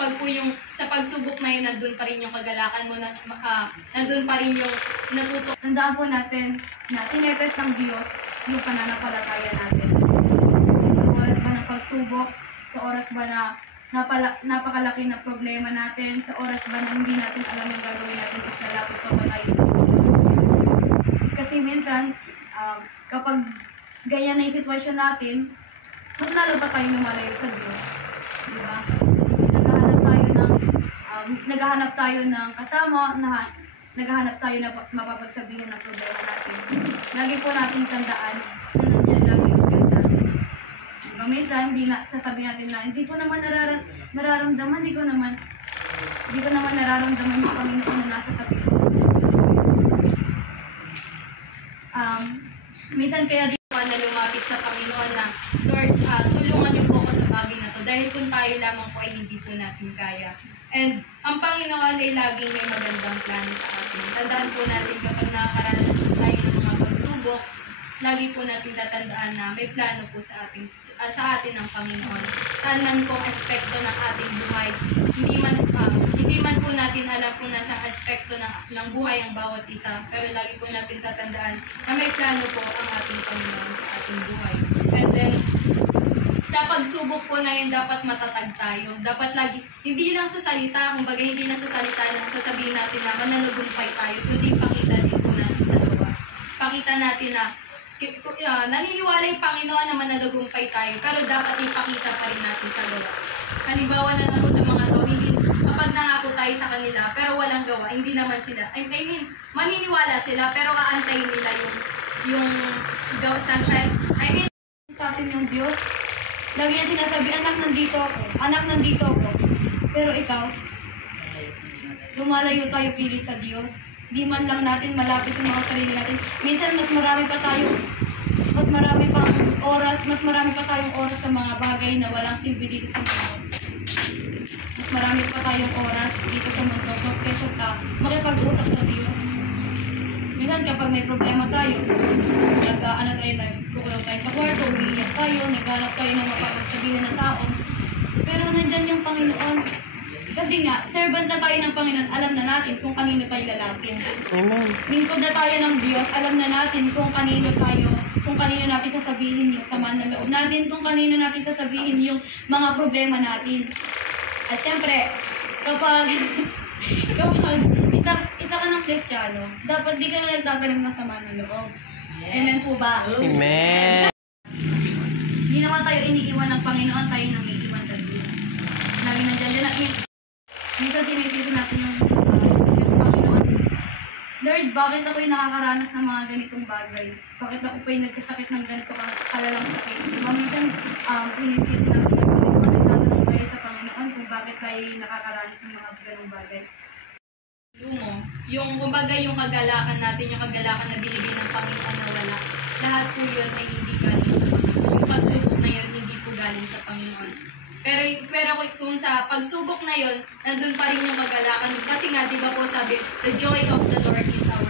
kapag po yung sa pagsubok na yun, nandun pa rin yung kagalakan mo, nandun pa rin yung natutok. Tandaan po natin na tinetest ng Diyos yung pananampalataya natin. Sa oras ba ng pagsubok, sa oras ba na napakalaki na problema natin, sa oras ba na hindi natin alam yung gagawin natin is nalapit pa ba tayo. Kasi minsan, kapag ganyan na yung sitwasyon natin, mas lalo pa tayo lumalayo sa Diyos. Diba? Naghahanap tayo ng kasama, naghahanap tayo na mapapagsabihin ng problema natin. Lagi po natin tandaan na nandiyan lang yung Diyos natin. Diba? Minsan, sasabihin natin na, hindi ko naman nararamdaman yung Panginoon na nasa tabi ko. Minsan kaya di na lumapit sa Panginoon na, Lord, tulungan niyo po ako sa bagay na to dahil kung tayo lamang po ay hindi po natin kaya. And ang Panginoon ay laging may magandang plano sa atin. Tandaan po natin kapag nakakaranas po tayo ng mga pagsubok, lagi po natin tatandaan na may plano po sa atin ng Panginoon. Saan man pong aspekto ng ating buhay, hindi man po natin alam kung nasang aspekto ng buhay ang bawat isa, pero lagi po natin tatandaan na may plano po ang ating Panginoon sa ating buhay. And then, sa pagsubok po na yun, dapat matatag tayo. Dapat lagi, hindi lang sa salita, kumbaga hindi lang sa salita na sasabihin natin na mananagumpay tayo, kundi pakita din po natin sa gawa. Pakita natin na naniniwala yung Panginoon na mananagumpay tayo, pero dapat ipakita pa rin natin sa gawa. Halimbawa na lang po sa mga to, hindi, kapag nangako tayo sa kanila, pero walang gawa, hindi naman sila, I mean, maniniwala sila, pero aantayin nila yung gawa sa atin yung Diyos. Lagi niya sinasabi, anak nandito ako. Pero ikaw, lumalayo tayo pili sa Diyos. Di man lang natin malapit yung mga sarili natin. Minsan mas marami pa tayong oras sa mga bagay na walang silbi dito sa mundo. Mas marami pa tayong oras dito sa mundo kaysa sa makipag-usap sa Diyos. Minsan kapag may problema tayo, nagkukulong tayo sa kwarto, umiiyak tayo, naghanap tayo ng mapapagsabihin ng tao. Pero nandyan yung Panginoon. Kasi nga, servant na tayo ng Panginoon, alam na natin kung kanino tayo lalapit. Amen. Lingkod na tayo ng Diyos, alam na natin kung kanino natin sasabihin yung sama ng loob natin, kung kanino natin sasabihin yung mga problema natin. At syempre, kapag isa ka ng Kristiyano, dapat di ka na nagtatanim ng sama ng loob. Amen po ba? Amen. Hindi naman tayo iniiwan ng Panginoon, tayo nang iiwan sa Diyos. Lagi nandiyan natin. Minsan sinisisi natin yung Panginoon. Lord, bakit ako yung nakakaranas ng mga ganitong bagay? Bakit ako pa yung nagkasakit ng ganito kalalang sakit? Diba minsan sinisisi natin yung Panginoon, nagtatanong tayo sa Panginoon kung bakit tayo nakakaranas ng mga ganong bagay. Yung kumbaga yung kagalakan natin, yung kagalakan na binigay ng Panginoon na wala, lahat po yun ay hindi galing sa Panginoon. Yung pagsubok na yun, hindi po galing sa Panginoon. Pero kung sa pagsubok na yun, nandun pa rin yung kagalakan. Kasi nga, di ba po sabi, the joy of the Lord is our